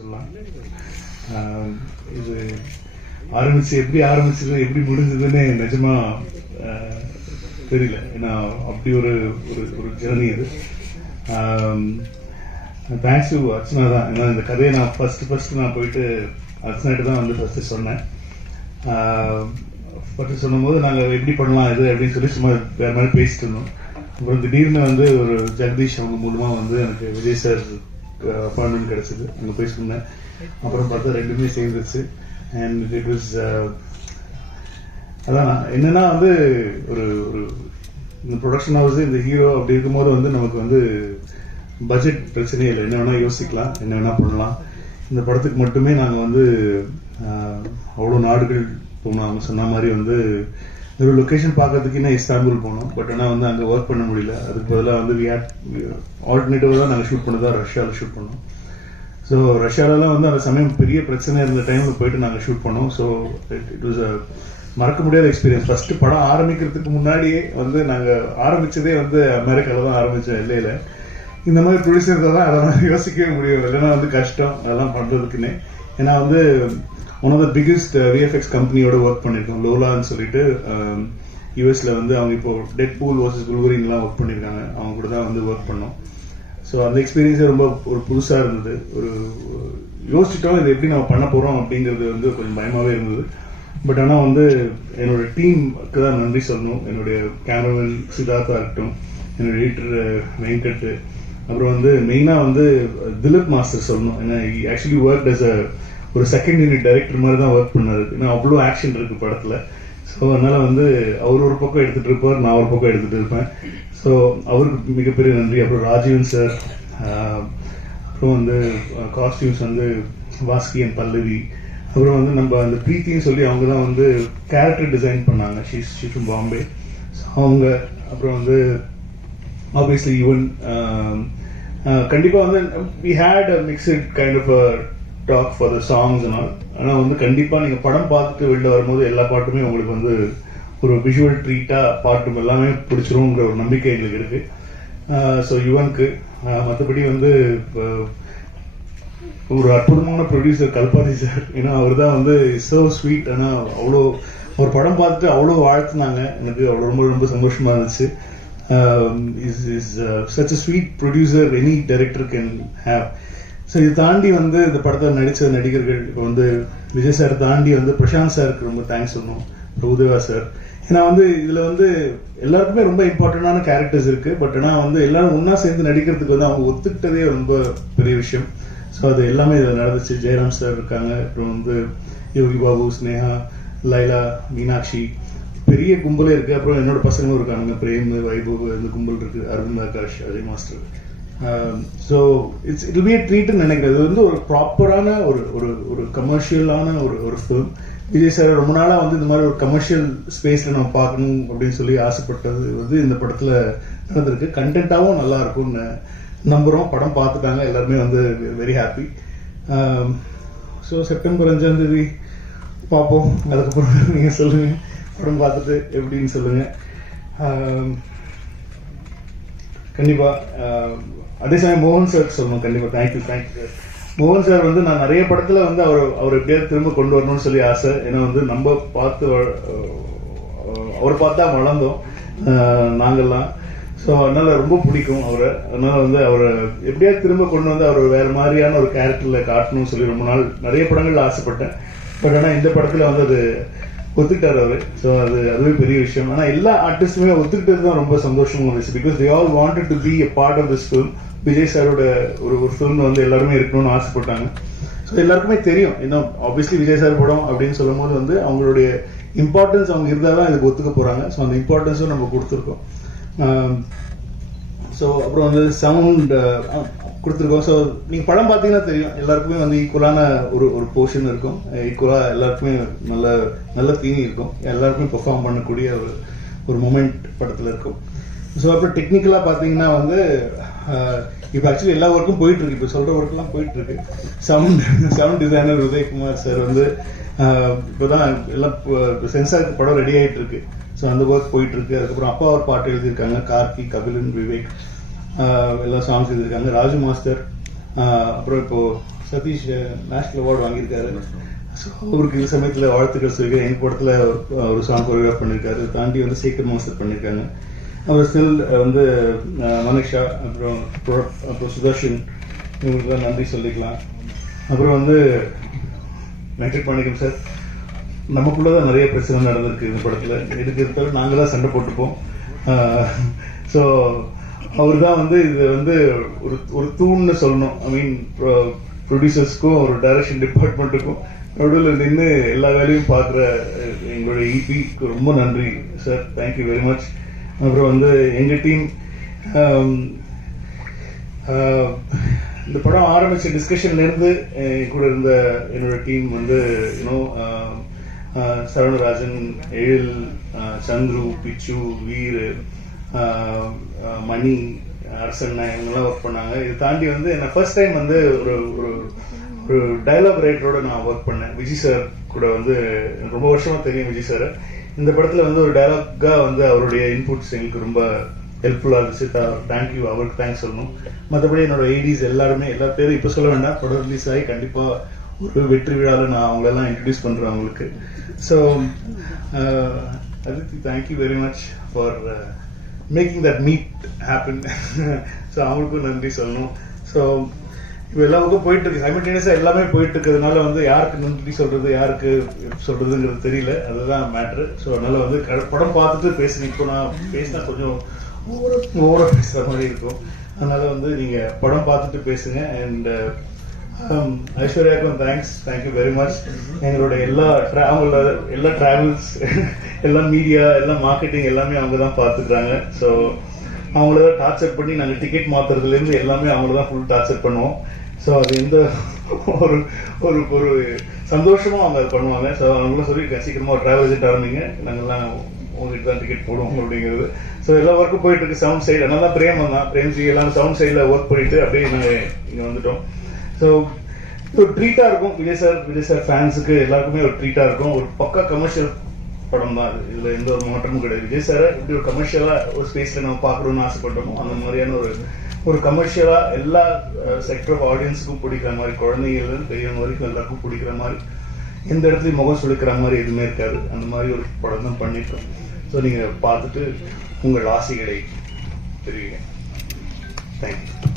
சொல்லலாம். இது ஆரம்பிச்சு எப்படி ஆரம்பிச்சது எப்படி முடிஞ்சதுன்னு நிஜமா தெரியல. ஏன்னா அப்படி ஒரு ஒரு ஒரு ஜேர்னி இது தேங்க்ஸ் டு அர்ச்சனா தான். ஏன்னா இந்த கதையை நான் ஃபர்ஸ்ட் ஃபர்ஸ்ட் நான் போயிட்டு அர்ச்சனாட்டு தான் வந்து ஃபர்ஸ்ட் சொன்னேன். ஃபர்ஸ்ட் சொல்லும்போது நாங்கள் எப்படி பண்ணலாம் இது அப்படின்னு சொல்லி சும்மா வேற மாதிரி பேசிட்டு இருந்தோம். அப்புறம் திடீர்னு வந்து ஒரு ஜெகதீஷ் அவங்க மூலமா வந்து எனக்கு விஜய் சார் Uh, அப்பாயின்மெண்ட் கிடைச்சது. அங்கே போய் சொன்னேன். அப்புறம் பார்த்தா ரெண்டுமே சேர்ந்துச்சு அண்ட் இட் வாஸ் uh, அதான் என்னன்னா வந்து ஒரு ஒரு இந்த ப்ரொடக்ஷன் ஹவுஸ் இந்த ஹீரோ அப்படி இருக்கும்போது வந்து நமக்கு வந்து பட்ஜெட் பிரச்சனையே இல்லை. என்ன வேணா யோசிக்கலாம். என்ன வேணா பண்ணலாம். இந்த படத்துக்கு மட்டுமே நாங்கள் வந்து uh, அவ்வளோ நாடுகள் போனோம். அவங்க சொன்ன மாதிரி வந்து ஒரு லொக்கேஷன் பார்க்கறதுக்கு இன்னும் இஸ்தான்புல் போனோம். பட் ஆனால் வந்து அங்கே ஒர்க் பண்ண முடியல. அதுக்கு பதிலாக வந்து வி ஆல்டர்னேட்டிவாக தான் நாங்கள் ஷூட் பண்ணதாக ரஷ்யாவில் ஷூட் பண்ணோம். ஸோ ரஷ்யாவிலலாம் வந்து அந்த சமயம் பெரிய பிரச்சனை இருந்த டைமில் போயிட்டு நாங்கள் ஷூட் பண்ணோம். ஸோ இட் வாஸ் அ மறக்க முடியாத எக்ஸ்பீரியன்ஸ் ஃபர்ஸ்ட் படம் ஆரம்பிக்கிறதுக்கு முன்னாடியே வந்து நாங்கள் ஆரம்பிச்சதே வந்து அமெரிக்காவில் தான் ஆரம்பித்தோம் எல்லையில். இந்த மாதிரி ப்ரொடியூசர் தான் அதெல்லாம் யோசிக்கவே முடியும் இல்லைன்னா வந்து கஷ்டம் அதெல்லாம் பண்ணுறதுக்குன்னே ஏன்னா வந்து one of the biggest VFX கம்பெனியோட ஒர்க் பண்ணியிருக்கோம் லோலான்னு சொல்லிட்டு um, யூஎஸ்ல வந்து அவங்க இப்போ டெட் பூல் வர்சஸ் குல்வரின்லாம் ஒர்க் பண்ணியிருக்காங்க அவங்க கூட தான் வந்து ஒர்க் பண்ணோம். ஸோ அந்த எக்ஸ்பீரியன்ஸே ரொம்ப ஒரு புதுசாக இருந்தது. ஒரு யோசிச்சிட்டாலும் இது எப்படி நம்ம பண்ண போகிறோம் அப்படிங்கிறது வந்து கொஞ்சம் பயமாகவே இருந்தது. பட் ஆனால் வந்து என்னோட டீமுக்கு தான் நன்றி சொல்லணும். என்னுடைய கேமராமேன் சித்தார்த்தா இருக்கட்டும் என்னோட எடிட்டர் வெங்கட். அப்புறம் வந்து மெயினாக வந்து திலீப் மாஸ்டர் சொல்லணும். ஏன்னா ஆக்சுவலி ஒர்க் அஸ் அ ஒரு செகண்ட் யூனிட் டைரக்டர் மாதிரி தான் ஒர்க் பண்ணாரு. ஏன்னா அவ்வளோ ஆக்ஷன் இருக்கு படத்தில். ஸோ அதனால வந்து அவர் ஒரு பக்கம் எடுத்துட்டு இருப்பார் நான் ஒரு பக்கம் எடுத்துட்டு இருப்பேன். ஸோ அவருக்கு மிகப்பெரிய நன்றி. அப்புறம் ராஜீவன் சார் அப்புறம் வந்து காஸ்டியூம்ஸ் வந்து வாஸ்கி அண்ட் பல்லவி. அப்புறம் வந்து நம்ம அந்த பிரீத்தின்னு சொல்லி அவங்க தான் வந்து கேரக்டர் டிசைன் பண்ணாங்க. She's she from Bombay so அவங்க அப்புறம் வந்து ஆப்வியஸ்லி ஈவன் கண்டிப்பாக வந்து we had a mixed kind of talk for the songs ஆனால் வந்து கண்டிப்பாக நீங்கள் படம் பார்த்துட்டு வெளில வரும்போது எல்லா பாட்டுமே உங்களுக்கு வந்து ஒரு விஷுவல் ட்ரீட்டாக பாட்டும் எல்லாமே பிடிச்சிருங்கிற ஒரு நம்பிக்கை எங்களுக்கு இருக்கு. ஸோ யுவனுக்கு மற்றபடி வந்து இப்போ ஒரு அற்புதமான ப்ரொடியூசர் கல்பாதி சார் ஏன்னா அவர் தான் வந்து சோ ஸ்வீட் ஆனால் அவ்வளோ ஒரு படம் பார்த்துட்டு அவ்வளோ வாழ்த்துனாங்க. எனக்கு அவ்வளோ ரொம்ப ரொம்ப சந்தோஷமா இருந்துச்சு. Is is such a sweet producer any director can have so இது தாண்டி வந்து இந்த படத்தில் நடித்த நடிகர்கள் இப்போ வந்து விஜய் சார் தாண்டி வந்து பிரசாந்த் சாருக்கு ரொம்ப தேங்க்ஸ் சொல்லணும். பிரபுதேவா சார். ஏன்னா வந்து இதில் வந்து எல்லாருக்குமே ரொம்ப இம்பார்ட்டண்டான கேரக்டர்ஸ் இருக்குது பட் ஆனால் வந்து எல்லாரும் ஒன்றா சேர்ந்து நடிக்கிறதுக்கு வந்து அவங்க ஒத்துக்கிட்டதே ரொம்ப பெரிய விஷயம். ஸோ அது எல்லாமே இதில் நடந்துச்சு. ஜெயராம் சார் இருக்காங்க. அப்புறம் வந்து யோகி பாபு ஸ்னேகா லைலா மீனாட்சி. பெரிய கும்பலே இருக்குது அப்புறம் என்னோட பசங்களும் இருக்காங்க பிரேம் வைபவ் இந்த கும்பல் இருக்குது Aravind Akash Ajay master. So it's it be ட்ரீட்னு நினைக்கிறது வந்து ஒரு ப்ராப்பரான ஒரு ஒரு ஒரு கமர்ஷியலான ஒரு ஒரு ஃபிலிம் விஜய் சார் ரொம்ப நாளாக வந்து இந்த மாதிரி ஒரு கமர்ஷியல் ஸ்பேஸில் நம்ம பார்க்கணும் அப்படின்னு சொல்லி ஆசைப்பட்டது வந்து இந்த படத்தில் நடந்திருக்கு. கண்டென்ட்டாகவும் நல்லா இருக்கும்னு நம்புகிறோம் படம் பார்த்துட்டாங்க. எல்லாருமே வந்து வெரி ஹாப்பி ஸோ செப்டம்பர் அஞ்சாம் தேதி பார்ப்போம். அதுக்கப்புறம் நீங்கள் சொல்லுங்கள் படம் பார்த்துட்டு எப்படின்னு சொல்லுங்கள் um, கண்டிப்பாக அதே சமயம் மோகன் சார் சொல்லணும் கண்டிப்பாக thank you thank you sir மோகன் சார் வந்து நான் நிறைய படத்தில் வந்து அவர் அவர் எப்படியாவது திரும்ப கொண்டு வரணும்னு சொல்லி ஆசை. ஏன்னா வந்து நம்ம பார்த்து வ- அவரை பார்த்தா வளர்ந்தோம் நாங்கள்லாம். ஸோ அதனால ரொம்ப பிடிக்கும் அவரை. அதனால வந்து அவரை எப்படியாவது திரும்ப கொண்டு வந்து அவர் வேற மாதிரியான ஒரு கேரக்டர்ல காட்டணும்னு சொல்லி ரொம்ப நாள் நிறைய படங்கள்ல ஆசைப்பட்டேன். பட் ஆனால் இந்த படத்துல வந்து அது ஒத்துக்கிட்டார் அவர். ஸோ அது அதுவே பெரிய விஷயம். ஆனால் எல்லா ஆர்டிஸ்டுமே ஒத்துக்கிட்டது தான் ரொம்ப சந்தோஷமாக இருந்துச்சு. Because they all wanted to be a part of this film Vijay சாரோட ஒரு ஒரு ஃபிலிம் வந்து எல்லாருமே இருக்கணும்னு ஆசைப்பட்டாங்க. ஸோ எல்லாருக்குமே தெரியும். இன்னும் ஆப்வியஸ்லி விஜய் சார் படம் அப்படின்னு சொல்லும் போது வந்து அவங்களுடைய இம்பார்ட்டன்ஸ் அவங்க இருந்தால் தான் இதுக்கு ஒத்துக்க போகிறாங்க ஸோ அந்த இம்பார்ட்டன்ஸும் நம்ம கொடுத்துருக்கோம். ஸோ um, அப்புறம் வந்து சவுண்ட் கொடுத்துருக்கோம். ஸோ நீங்கள் படம் பார்த்தீங்கன்னா தெரியும். எல்லாருக்குமே வந்து ஈக்குவலான ஒரு ஒரு போர்ஷன் இருக்கும். Eh, ஈக்குவலாக எல்லாருக்குமே நல்ல நல்ல தீனி இருக்கும். எல்லாருக்குமே பெர்ஃபார்ம் பண்ணக்கூடிய ஒரு ஒரு மூமெண்ட் படத்தில் இருக்கும். ஸோ அப்புறம் டெக்னிக்கலாக பார்த்தீங்கன்னா வந்து eh, இப்போ ஆக்சுவலி எல்லா ஒர்க்கும் போயிட்டு இருக்கு இப்போ சொல்கிற ஒர்க்லாம் போயிட்டு இருக்கு sound sound designer Udayakumar sir வந்து eh, இப்போதான் எல்லாம் சென்சாருக்கு படம் ரெடி ஆயிட்டு இருக்கு ஸோ அந்த ஒர்க் போயிட்டு இருக்கு அதுக்கப்புறம் அப்பா ஒரு பாட்டு எழுதியிருக்காங்க. கார்த்தி கபிலன் விவேக். எல்லாம் சாங்ஸ் எழுதியிருக்காங்க. ராஜு மாஸ்டர் அப்புறம் இப்போ சதீஷ் நேஷனல் அவார்டு வாங்கியிருக்காரு. ஸோ அவருக்கு இந்த சமயத்தில் வாழ்த்துக்கள் சொல்லியிருக்காரு எங்கள் படத்தில் ஒரு சாங் கொரியோகிராஃப் பண்ணியிருக்காரு. தாண்டி வந்து சேகர் மாஸ்டர் பண்ணியிருக்காங்க. அவர் ஸ்டில் வந்து மனுஷா மனிஷா அப்புறம் அப்புறம் சுதர்ஷன் இவங்களுக்குலாம் நன்றி சொல்லிக்கலாம். அப்புறம் வந்து நன்றி பண்ணிக்கம் சார் நமக்குள்ளதான் நிறைய பிரச்சனை நடந்திருக்கு இந்த படத்தில். இதுக்கு நாங்கள் தான் சண்டை போட்டுப்போம். ஸோ அவர் தான் வந்து இது வந்து ஒரு ஒரு தூண்னு சொல்லணும். ஐ மீன் ப்ரொடியூசர்ஸ்க்கும் ஒரு டைரக்ஷன் டிபார்ட்மெண்ட்டுக்கும் நடுவில் நின்று எல்லா வேலையும் பார்க்குற எங்களுடைய இபிக்கு ரொம்ப நன்றி சார் தேங்க்யூ வெரி மச் அப்புறம் வந்து எங்கள் டீம் இந்த படம் ஆரம்பிச்ச டிஸ்கஷன்லேருந்து என் கூட இருந்த என்னோட டீம் வந்து யூனோ சரவணராஜன் எழில் சந்துரு பிச்சு வீர் மணி அரசன் இவங்கெல்லாம் ஒர்க் பண்ணாங்க. இது தாண்டி வந்து என்ன ஃபர்ஸ்ட் டைம் வந்து ஒரு ஒரு ஒரு டைலாக் ரைட்டரோட நான் ஒர்க் பண்ணேன். விஜய் சார் கூட வந்து எனக்கு ரொம்ப வருஷமா தெரியும் விஜய் சார் இந்த படத்துல வந்து ஒரு டைலாக்காக வந்து அவருடைய இன்புட்ஸ் எங்களுக்கு ரொம்ப ஹெல்ப்ஃபுல்லாக இருந்துச்சு. தேங்க்யூ அவருக்கு தேங்க்ஸ் சொல்லணும். மற்றபடி என்னோட ஐடிஸ் எல்லாருமே எல்லா பேரும் இப்போ சொல்ல வேண்டாம். படம் ரிலீஸ் ஆகி கண்டிப்பாக ஒரு வெற்றி விழாவில் நான் அவங்களெல்லாம் இன்ட்ரடியூஸ் பண்ணுறேன் அவங்களுக்கு. So Aditi thank you very much for making that meet happen so அவங்களுக்கும் நன்றி சொல்லணும். ஸோ இப்போ எல்லாருக்கும் போயிட்டு இருக்கு. சைமல்டேனியஸா எல்லாமே போயிட்டு இருக்கிறதுனால வந்து யாருக்கு நன்றி சொல்றது யாருக்கு சொல்றதுங்கிறது தெரியல. அதுதான் மேட்ரு ஸோ அதனால வந்து படம் பார்த்துட்டு பேசுனீங்க இப்போ நான் பேசினா கொஞ்சம் ஓவராக ஓவராக பேசுற மாதிரி இருக்கும். அதனால வந்து நீங்கள் படம் பார்த்துட்டு பேசுங்க. And ஐஸ்வர்யாக்கும் thanks thank you very much எங்களோட எல்லா அவங்களோட எல்லா டிராவல்ஸ் எல்லா மீடியா எல்லா மார்க்கெட்டிங் எல்லாமே அவங்க தான் பார்த்துக்கிறாங்க. ஸோ அவங்கள தான் டார்ச்சர் பண்ணி நாங்கள் டிக்கெட் மாத்துறதுலேருந்து எல்லாமே அவங்கள தான் ஃபுல் டார்ச்சர் பண்ணுவோம். ஸோ அது எந்த ஒரு ஒரு ஒரு சந்தோஷமும் அவங்க அது பண்ணுவாங்க. ஸோ அவங்களும் சொல்லியிருக்கேன் சீக்கிரமா ஒரு டிராவல் ஏஜென்ட் ஆரம்பிங்க. நாங்கள்லாம் உங்ககிட்ட தான் டிக்கெட் போடுவோம் அப்படிங்கிறது. ஸோ எல்லா ஒர்க்கும் போயிட்டு இருக்கு சவுண்ட் சைடு அதனால தான் பிரேம் வந்தான். பிரேம்ஜி எல்லாம் சவுண்ட் சைடில் ஒர்க் பண்ணிட்டு அப்படியே நாங்கள் இங்கே வந்துட்டோம். ஸோ ஒரு ட்ரீட்டாக இருக்கும். விஜய் சார் விஜய் சார் ஃபேன்ஸுக்கு எல்லாருக்குமே ஒரு ட்ரீட்டாக இருக்கும். ஒரு பக்கா கமர்ஷியல் படம் தான். அது எந்த ஒரு மாற்றமும் கிடையாது. விஜய் சாரை இப்படி ஒரு கமர்ஷியலாக ஒரு ஸ்பேஸில் நம்ம பார்க்கணும்னு ஆசைப்பட்டோமோ அந்த மாதிரியான ஒரு ஒரு கமர்ஷியலாக எல்லா செக்டர் ஆஃப் ஆடியன்ஸுக்கும் பிடிக்கிற மாதிரி குழந்தைங்கள்லேருந்து பெரியவங்க வரைக்கும் எல்லாருக்கும் பிடிக்கிற மாதிரி எந்த இடத்துலையும் முகம் சுழிக்கிற மாதிரி எதுவுமே இருக்காது. அந்த மாதிரி ஒரு படம் தான் பண்ணியிருக்கோம். ஸோ நீங்கள் பார்த்துட்டு உங்கள் ஆசைகளை தெரிவிங்க. தேங்க்யூ